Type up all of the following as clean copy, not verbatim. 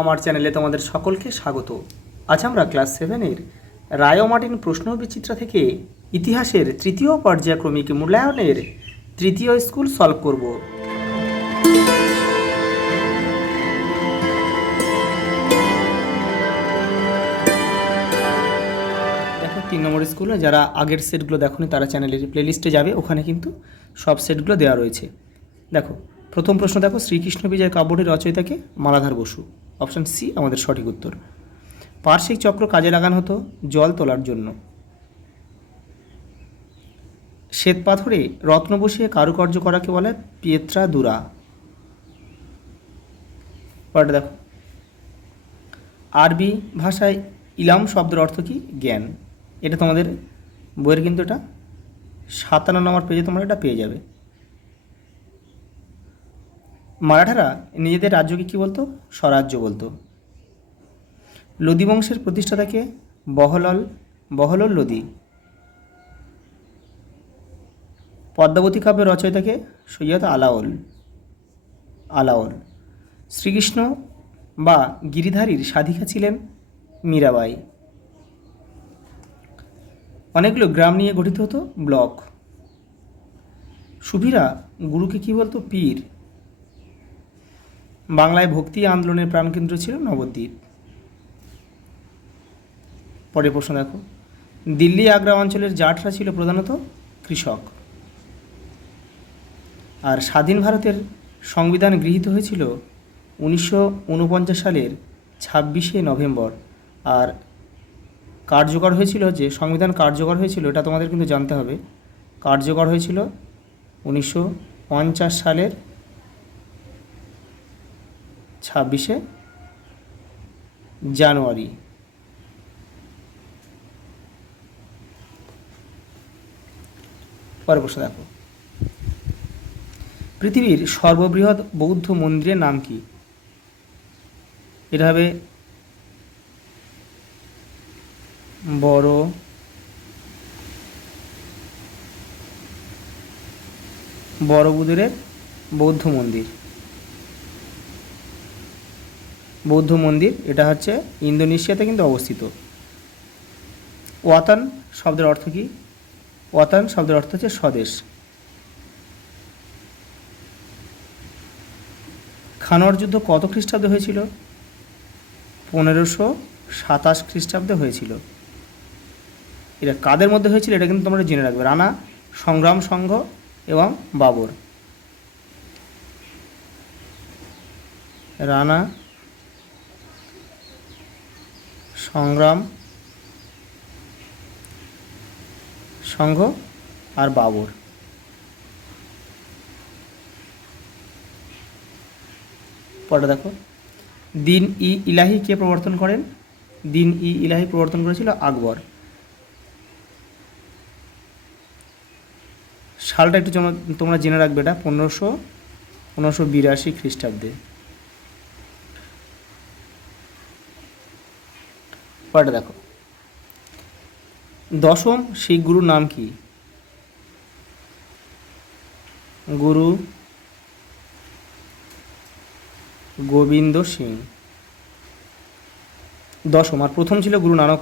আমার চ্যানেলে তোমাদের সকলকে স্বাগত। আজ আমরা ক্লাস 7-এর রায় মার্টিন প্রশ্ন বিচিত্রা থেকে ইতিহাসের তৃতীয় পর্যায়ক্রমিক মূল্যায়নের তৃতীয় স্কুল সলভ করব। দেখো 3 নম্বর স্কুলে যারা আগের সেটগুলো দেখোনি তারা চ্যানেলের প্লেলিস্টে যাবে, ওখানে কিন্তু সব সেটগুলো দেওয়া রয়েছে। দেখো প্রথম প্রশ্ন, দেখো শ্রীকৃষ্ণ বিজয় কাব্যটির রচয়িতাকে মালাধার বসু। অপশান সি আমাদের সঠিক উত্তর। পার্শ্বিক চক্র কাজে লাগানো হতো জল তোলার জন্য। শ্বেত পাথরে রত্ন বসিয়ে কারুকার্য করাকে বলে পিয়েত্রা দুরা। পরেরটা দেখো, আরবি ভাষায় ইলাম শব্দের অর্থ কি? জ্ঞান। এটা তোমাদের বইয়ের কিন্তু এটা 57 নম্বর পেজে তোমরা এটা পেয়ে যাবে। মারাঠারা নিজেদের রাজ্যকে কী বলতো? স্বরাজ্য বলতো। লোদি বংশের প্রতিষ্ঠাতাকে বহলল লোদি। পদ্মাবতী কাব্যের রচয়িতাকে সৈয়দ আলাওল। শ্রীকৃষ্ণ বা গিরিধারীর সাধিকা ছিলেন মীরাবাই। অনেকগুলো গ্রাম নিয়ে গঠিত হতো ব্লক। সুফিরা গুরুকে কী বলতো? পীর। বাংলায় ভক্তি আন্দোলনের প্রাণকেন্দ্র ছিল নবদ্বীপ। পরের প্রশ্ন দেখো, দিল্লি আগ্রা অঞ্চলের জাটরা ছিল প্রধানত কৃষক। আর স্বাধীন ভারতের সংবিধান গৃহীত হয়েছিল 1949 সালের 26শে নভেম্বর। আর কার্যকর হয়েছিল, যে সংবিধান কার্যকর হয়েছিল এটা তোমাদের কিন্তু জানতে হবে, কার্যকর হয়েছিল 1950 সালের 26শে জানুয়ারি। পরের প্রশ্ন দেখো, পৃথিবীর সর্ববৃহৎ বৌদ্ধ মন্দিরের নাম কি? এটা হবে বড়বুদুরের বৌদ্ধ মন্দির। এটা হচ্ছে ইন্দোনেশিয়াতে কিন্তু অবস্থিত। ওয়াতান শব্দের অর্থ কি? ওয়াতান শব্দের অর্থ হচ্ছে স্বদেশ। খানোয়ার যুদ্ধ কত খ্রিস্টাব্দে হয়েছিল? 1527 খ্রিস্টাব্দে হয়েছিল। এটা কাদের মধ্যে হয়েছিল এটা কিন্তু তোমরা জেনে রাখবে। রানা সংগ্রাম সংঘ এবং বাবর। রানা সংগ্রাম সংঘ আর বাবর। পরে দেখো, দিন ই ইলাহি কে প্রবর্তন করেন? দিন ই ইলাহি প্রবর্তন করেছিল আকবর। সালটা একটু তোমরা জেনে রাখবে, এটা 1582 খ্রিস্টাব্দে। পরে দেখো, দশম শিখ গুরুর নাম কি? গুরু গোবিন্দ সিং দশম। আর প্রথম ছিল গুরু নানক।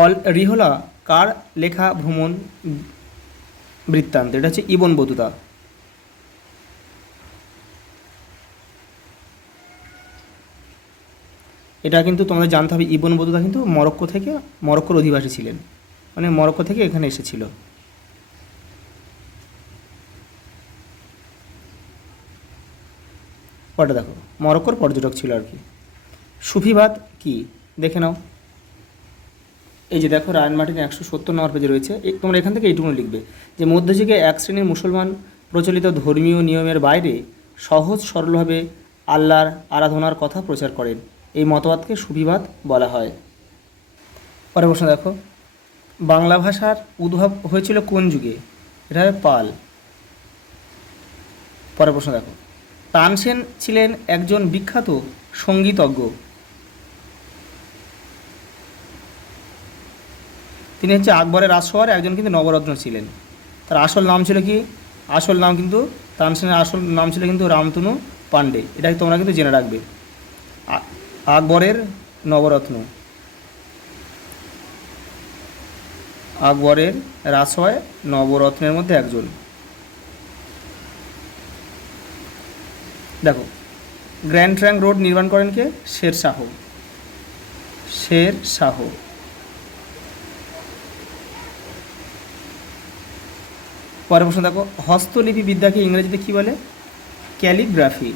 অল রিহলা কার লেখা ভ্রমণ বৃত্তান্ত? এটা হচ্ছে ইবন বতুতা। এটা কিন্তু তোমাদের জানতে হবে, ইবন বতুতা কিন্তু মরক্কোর অধিবাসী ছিলেন, মানে মরক্কো থেকে এখানে এসেছিল। পরে দেখো, মরক্কোর পর্যটক ছিল আর কি। সুফিবাদ কি? দেখে নাও। এই যে দেখো, রায়ান মার্টিন 170 নম্বর পেজে রয়েছে। তোমরা এখান থেকে এইটুকু লিখবে যে মধ্যযুগে এক শ্রেণীর মুসলমান প্রচলিত ধর্মীয় নিয়মের বাইরে সহজ সরলভাবে আল্লাহর আরাধনার কথা প্রচার করেন। এই মতবাদকে সুফিবাদ বলা হয়। পরের প্রশ্ন দেখো, বাংলা ভাষার উদ্ভব হয়েছিল কোন যুগে? এটা হবে পাল। পরের প্রশ্ন দেখো, তানসেন ছিলেন একজন বিখ্যাত সঙ্গীতজ্ঞ। তিনি হচ্ছে আকবরের রাজসভার একজন কিন্তু নবরত্ন ছিলেন। তার আসল নাম ছিল কি? আসল নাম কিন্তু তানসেনের আসল নাম ছিল কিন্তু রামতনু পাণ্ডে। এটাকে তোমরা কিন্তু জেনে রাখবে। আকবরের নবরত্ন, আকবরের রাজসভায় নবরত্নের মধ্যে একজন। দেখো গ্র্যান্ড ট্রাঙ্ক রোড নির্মাণ করেন কে? শের শাহ, শের শাহ। পরের প্রশ্ন দেখো, হস্তলিপি বিদ্যাকে ইংরেজিতে কী বলে? ক্যালিগ্রাফি।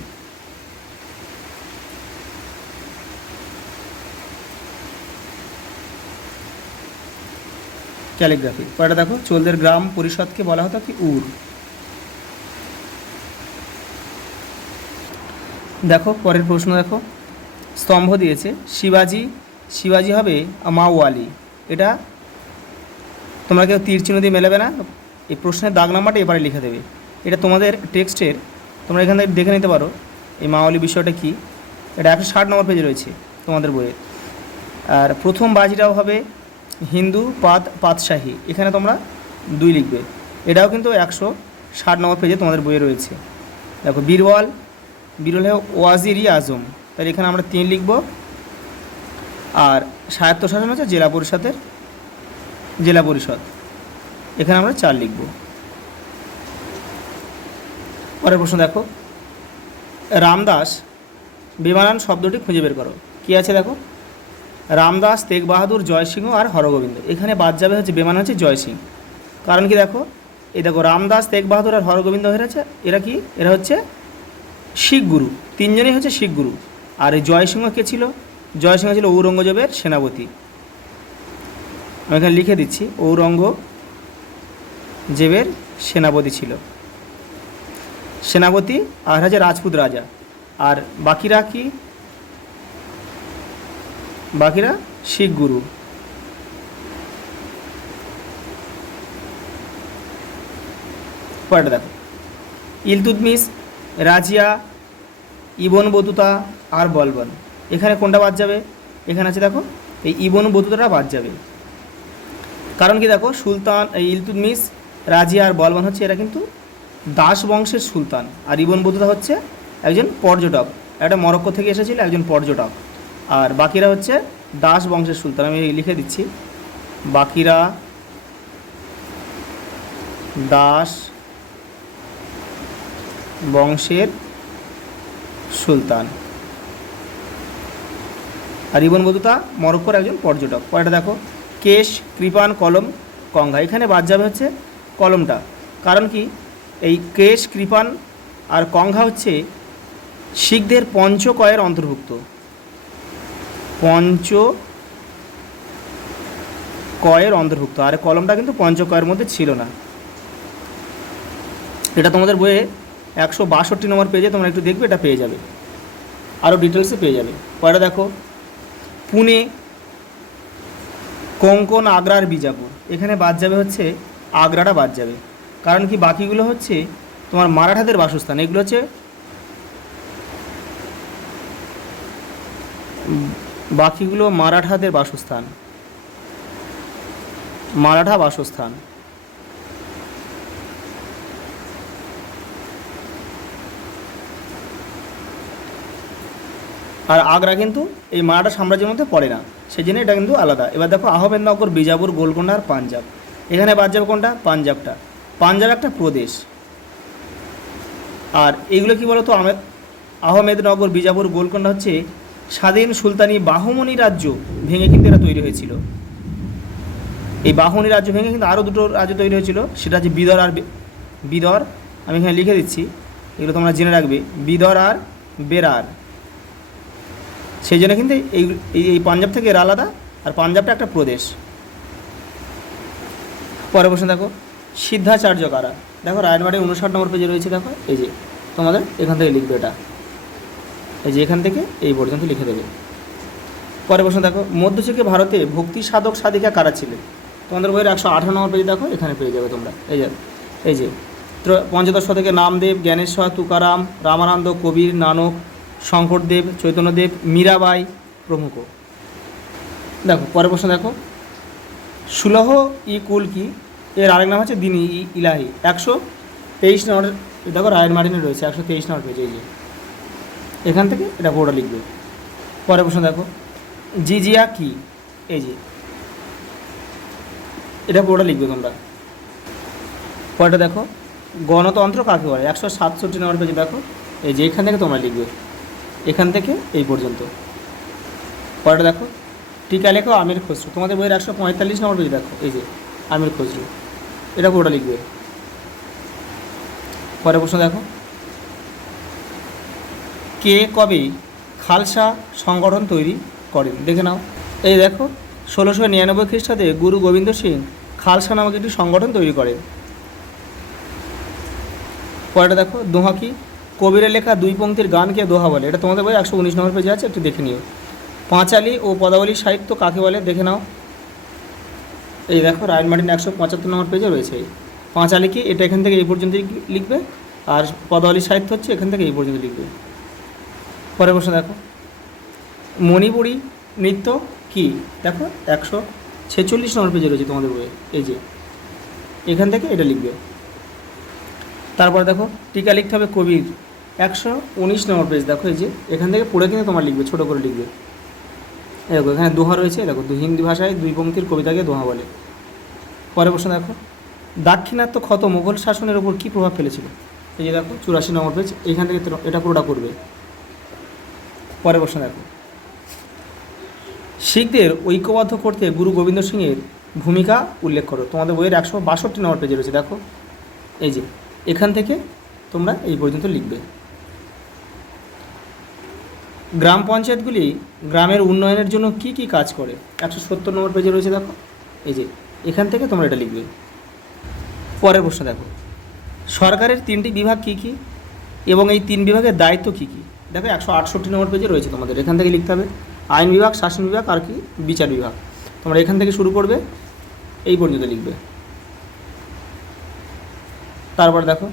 ক্যালিগ্রাফি। পরেরটা দেখো, চোলদের গ্রাম পরিষদকে বলা হতো কি? উর। দেখো পরের প্রশ্ন দেখো, স্তম্ভ দিয়েছে শিবাজি, শিবাজি হবে মাওয়ালি। এটা তোমরা কেউ তীর চিহ্ন দিয়ে মেলাবে না, এই প্রশ্নের দাগ নাম্বারটা এবারে লিখে দেবে। এটা তোমাদের টেক্সটের, তোমরা এখান থেকে দেখে নিতে পারো এই মাওয়ালি বিষয়টা কী। এটা 160 নম্বর পেজে রয়েছে তোমাদের বইয়ে। আর প্রথম বাজিরাও হবে হিন্দু পাতশাহী, এখানে তোমরা 2 লিখবে। এটাও কিন্তু 160 নম্বর পেজে তোমাদের বইয়ে রয়েছে। দেখো বীরবল, বীরবল ওয়াজির আজম, তাহলে এখানে আমরা 3 লিখব। আর স্বায়ত্তশাসন হচ্ছে জেলা পরিষদের, জেলা পরিষদ, এখানে আমরা 4 লিখব। পরের প্রশ্ন দেখো, রামদাস বেমানান শব্দটি খুঁজে বের করো। কী আছে দেখো, রামদাস, তেগ বাহাদুর, জয়সিংহ আর হরগোবিন্দ। এখানে বাদ যাবে হচ্ছে বেমানান হচ্ছে জয়সিং। কারণ কি দেখো, এই দেখো রামদাস, তেগ বাহাদুর আর হরগোবিন্দ হয়ে আছে, এরা কি? এরা হচ্ছে শিখ গুরু, 3 জনই হচ্ছে শিখ গুরু। আর এই জয়সিংহ কে ছিল? জয়সিংহ ছিল ঔরঙ্গজেবের সেনাপতি। আমি এখানে লিখে দিচ্ছি, ঔরঙ্গজেবের সেনাপতি ছিল, সেনাপতি। আর হচ্ছে রাজপুত রাজা। আর বাকিরা কি? বাকিরা শিখ গুরু। পরেরটা দেখো, ইলতুৎমিশ, রাজিয়া, ইবন বতুতা আর বলবন। এখানে কোনটা বাদ যাবে? এখানে আছে দেখো এই ইবন বতুতাটা বাদ যাবে। কারণ কি দেখো, সুলতান এই ইলতুৎমিশ, রাজিয়া আর বলবন হচ্ছে এরা কিন্তু দাস বংশের সুলতান। আর ইবন বতুতা হচ্ছে একজন পর্যটক, একটা মরক্কো থেকে এসেছিল, একজন পর্যটক। আর বাকিরা হচ্ছে দাস বংশের সুলতান। আমি লিখে দিচ্ছি, বাকিরা দাস বংশের সুলতান। আর ইবন বতুতা মরক্কোর একজন পর্যটক। পরেরটা দেখো, কেশ, কৃপান, কলম, কঙ্ঘা। এখানে বাদ যাবে হচ্ছে কলমটা। কারণ কি, এই কেশ, কৃপান আর কঙ্ঘা হচ্ছে শিখদের পঞ্চকয়ের অন্তর্ভুক্ত, পঞ্চকয়ের অন্তর্ভুক্ত। আর কলমটা কিন্তু পঞ্চকয়ের মধ্যে ছিল না। এটা তোমাদের বইয়ে 162 নম্বর পেজে তোমরা একটু দেখবে, এটা পেয়ে যাবে, আরও ডিটেলসে পেয়ে যাবে। পরে দেখো, পুনে, কোঙ্কন, আগ্রা আর বিজাপুর। এখানে বাদ যাবে হচ্ছে আগ্রাটা বাদ যাবে। কারণ কি, বাকিগুলো হচ্ছে তোমার মারাঠাদের বাসস্থান। এগুলো হচ্ছে বাকিগুলো মারাঠাদের বাসস্থান, মারাঠা বাসস্থান। আর আগ্রা কিন্তু এই মারাঠা সাম্রাজ্যের মধ্যে পড়ে না, সেই জন্য এটা কিন্তু আলাদা। এবার দেখো, আহমেদনগর, বিজাপুর, গোলকোন্ডা আর পাঞ্জাব। এখানে বাদ যাবে কোনটা? পাঞ্জাবটা। পাঞ্জাব একটা প্রদেশ। আর এইগুলো কি বলতো, আহমেদনগর, বিজাপুর, গোলকোন্ডা হচ্ছে স্বাধীন সুলতানি বাহমনি রাজ্য ভেঙে কিন্তু এরা তৈরি হয়েছিল। এই বাহমনি রাজ্য ভেঙে কিন্তু আরও 2টো রাজ্য তৈরি হয়েছিল, সেটা হচ্ছে বিদর আর বিদর। আমি এখানে লিখে দিচ্ছি, এগুলো তোমরা জেনে রাখবে, বিদর আর বেরার। সেই জন্য কিন্তু এই পাঞ্জাব থেকে এরা আলাদা, আর পাঞ্জাবটা একটা প্রদেশ। পরে বসে দেখো, সিদ্ধাচার্য কারা। দেখো রায়নবাড়ি 59 নম্বর পেজে রয়েছে। দেখো এই যে তোমাদের এখান থেকে লিখবে, এটা এই যে এখান থেকে এই পর্যন্ত লিখে দেবে। পরে প্রশ্ন দেখো, মধ্যযুগে ভারতে ভক্তি সাধক সাধিকা কারা ছিলেন? তোমাদের বইয়ের 118 নম্বর পেজে দেখো, এখানে পেয়ে যাবে তোমরা। এই যে পঞ্চদশ শতকে নামদেব, জ্ঞানেশ্বর, তুকারাম, রামানন্দ, কবির, নানক, শঙ্করদেব, চৈতন্যদেব, মীরাবাই প্রমুখ। দেখো পরের প্রশ্ন দেখো, সুলহ ই কুল কি? এর আরেক নাম হচ্ছে দিন ই ইলাহি। 123 নম্বর দেখো রায়ের মার্টিনে রয়েছে, 123 নম্বর পেজে। এই যে এখান থেকে এটা পুরোটা লিখবে। পরের প্রশ্ন দেখো, জিজিয়া কি? এই যে এটা পুরোটা লিখবে তোমরা। পরেরটা দেখো, গণতন্ত্র কাকে বলে? 167 নম্বর পেজে দেখো, এই যে এখান থেকে তোমরা লিখবে, এখান থেকে এই পর্যন্ত। পরেরটা দেখো, টিকা লেখো আমির খসরু। তোমাদের বইয়ের 145 নম্বর পেজে দেখো, এই যে আমির খসরু, এটা পুরোটা লিখবে। পরের প্রশ্ন দেখো, কে কবে খালসা সংগঠন তৈরি করেন? দেখে নাও। এই দেখো, 1699 খ্রিস্টাব্দে গুরু গোবিন্দ সিং খালসা নামক একটি সংগঠন তৈরি করেন। পরেরটা দেখো, দোহা কি? কবিরের লেখা 2 পংক্তির গানকে দোহা বলে। এটা তোমাদের বই 119 নম্বর পেজে আছে, একটু দেখে নিও। পাঁচালী ও পদাবলী সাহিত্য কাকে বলে? দেখে নাও। এই দেখো, রায়ন মার্টিন 175 নম্বর পেজে রয়েছে। পাঁচালী কি? এটা এখান থেকে এই পর্যন্ত লিখবে, আর পদাবলী সাহিত্য হচ্ছে এখান থেকে এই পর্যন্ত লিখবে। পরের প্রশ্ন দেখো, মণিপুরী নৃত্য কি? দেখো 146 নম্বর পেজে রয়েছে তোমাদের বইয়ে, এই যে এখান থেকে এটা লিখবে। তারপরে দেখো, টিকা লিখতে হবে কবির, 119 নম্বর পেজ দেখো, এই যে এখান থেকে পড়ে কিন্তু তোমার লিখবে, ছোটো করে লিখবে। দেখো এখানে দোহা রয়েছে, দেখো হিন্দি ভাষায় 2 পংক্তির কবিতাকে দোহা বলে। পরের প্রশ্ন দেখো, দাক্ষিণাত্য ক্ষত মুঘল শাসনের উপর কী প্রভাব ফেলেছিল? এই যে দেখো 84 নম্বর পেজ, এখান থেকে এটা পুরোটা করবে। পরের প্রশ্ন দেখো, শিখদের ঐক্যবদ্ধ করতে গুরু গোবিন্দ সিংয়ের ভূমিকা উল্লেখ করো। তোমাদের বইয়ের 162 নম্বর পেজে রয়েছে, দেখো এই যে এখান থেকে তোমরা এই পর্যন্ত লিখবে। গ্রাম পঞ্চায়েতগুলি গ্রামের উন্নয়নের জন্য কি কি কাজ করে? 170 নম্বর পেজে রয়েছে, দেখো এই যে এখান থেকে তোমরা এটা লিখবে। পরের প্রশ্ন দেখো, সরকারের 3টি বিভাগ কি কি এবং এই 3 বিভাগের দায়িত্ব কি কি? দেখো 168 নম্বর পেজে রয়েছে তোমাদের, এখান থেকে লিখতে হবে। আইন বিভাগ, শাসন বিভাগ আর কি বিচার বিভাগ। তোমরা এখান থেকে শুরু করবে, এই পর্যন্ত লিখবে। তারপর দেখো,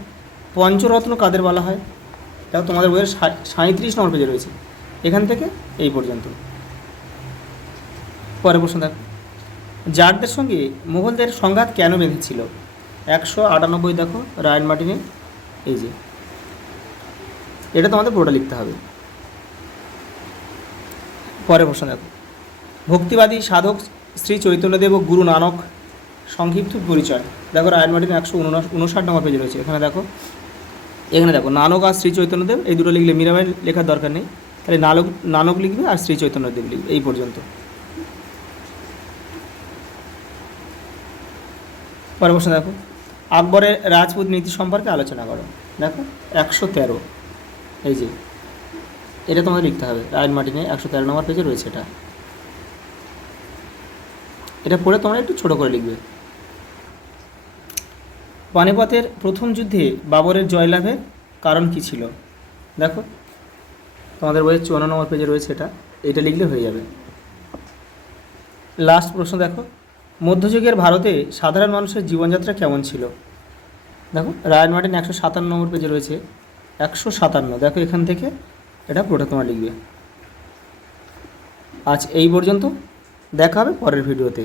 পঞ্চরত্ন কাদের বলা হয়? দেখো তোমাদের বইয়ের 37 নম্বর পেজে রয়েছে, এখান থেকে এই পর্যন্ত। পরের প্রশ্ন দেখো, জাটদের সঙ্গে মুঘলদের সংঘাত কেন বেঁধেছিল? 198 দেখো রায়ন মার্টিনে, এই যে এটা তোমাদের পুরোটা লিখতে হবে। পরের প্রশ্ন দেখো, ভক্তিবাদী সাধক শ্রী চৈতন্যদেব ও গুরু নানক সংক্ষিপ্ত পরিচয়। দেখো রায়ন মার্টিন 159 নম্বর পেজে রয়েছে, এখানে দেখো নানক আর শ্রী চৈতন্যদেব, এই দুটো লিখলে মীরাবাই লেখার দরকার নেই, তাহলে নানক লিখবে আর শ্রী চৈতন্যদেব লিখবে, এই পর্যন্ত। পরের প্রশ্ন দেখো, আকবরের রাজপুত নীতি সম্পর্কে আলোচনা করো। দেখো 113, এই যে এটা তোমাদের লিখতে হবে। রায়ন মার্টিনে 113 নম্বর পেজে রয়েছে এটা পড়ে তোমরা একটু ছোটো করে লিখবে। পানিপথের প্রথম যুদ্ধে বাবরের জয়লাভের কারণ কী ছিল? দেখো তোমাদের বইয়ের 54 নম্বর পেজে রয়েছে, এটা লিখলে হয়ে যাবে। লাস্ট প্রশ্ন দেখো, মধ্যযুগের ভারতে সাধারণ মানুষের জীবনযাত্রা কেমন ছিল? দেখো রায়ন মার্টিন 157 নম্বর পেজে রয়েছে, 157, দেখো এখান থেকে এটা পুরোটা তোমরা লিখবে। আজ এই পর্যন্ত, দেখা হবে পরের ভিডিওতে।